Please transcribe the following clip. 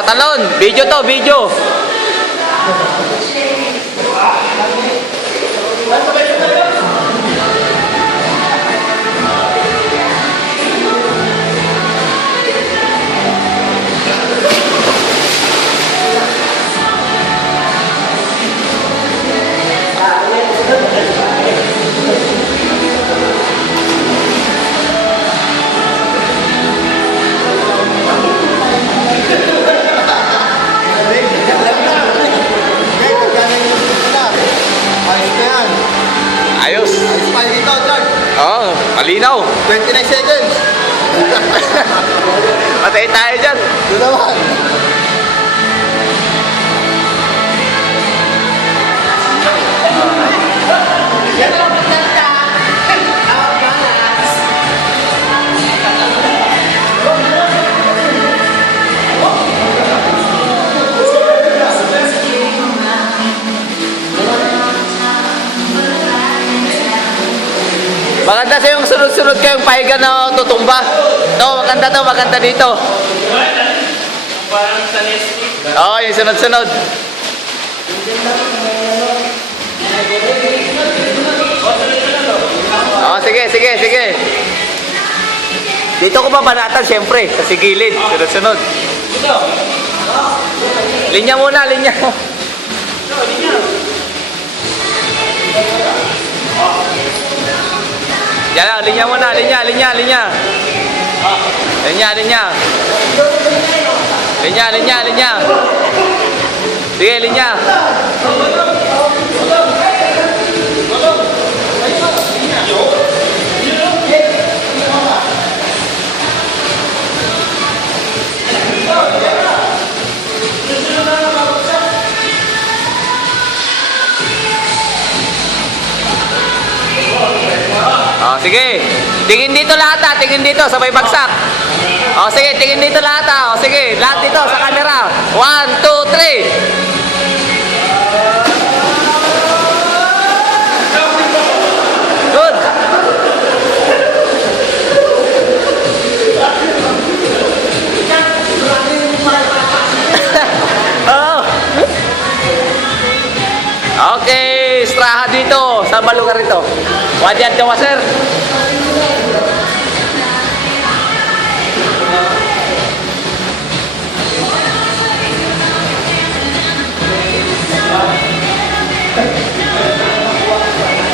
Oh, talon. Video to, video. Ayos. Dito, George. Oh, malinaw. 29 seconds. Patay tayo dyan. Ito naman. Maganda sa yung sunod-sunod kayong pahiga na tutumba. Ito, maganda dito. Parang sa Nestle. Oo, yung sunod-sunod. Oo, sige. Dito ko babanatan, siyempre, sa sigilid. Sunod-sunod. Linya muna, linya. Yan lang, linya muna, linya. Linya. Sige, linya. Oh, sige. Tingin dito lahat ha. Tingin dito, sabay bagsak. Oh, sige. Tingin dito lahat ha. Oh, sige. Lahat dito sa camera. 1, 2, 3. Good. Oh. Okay. Straha dito. Sa balugar ito. Wadyat gawa sir.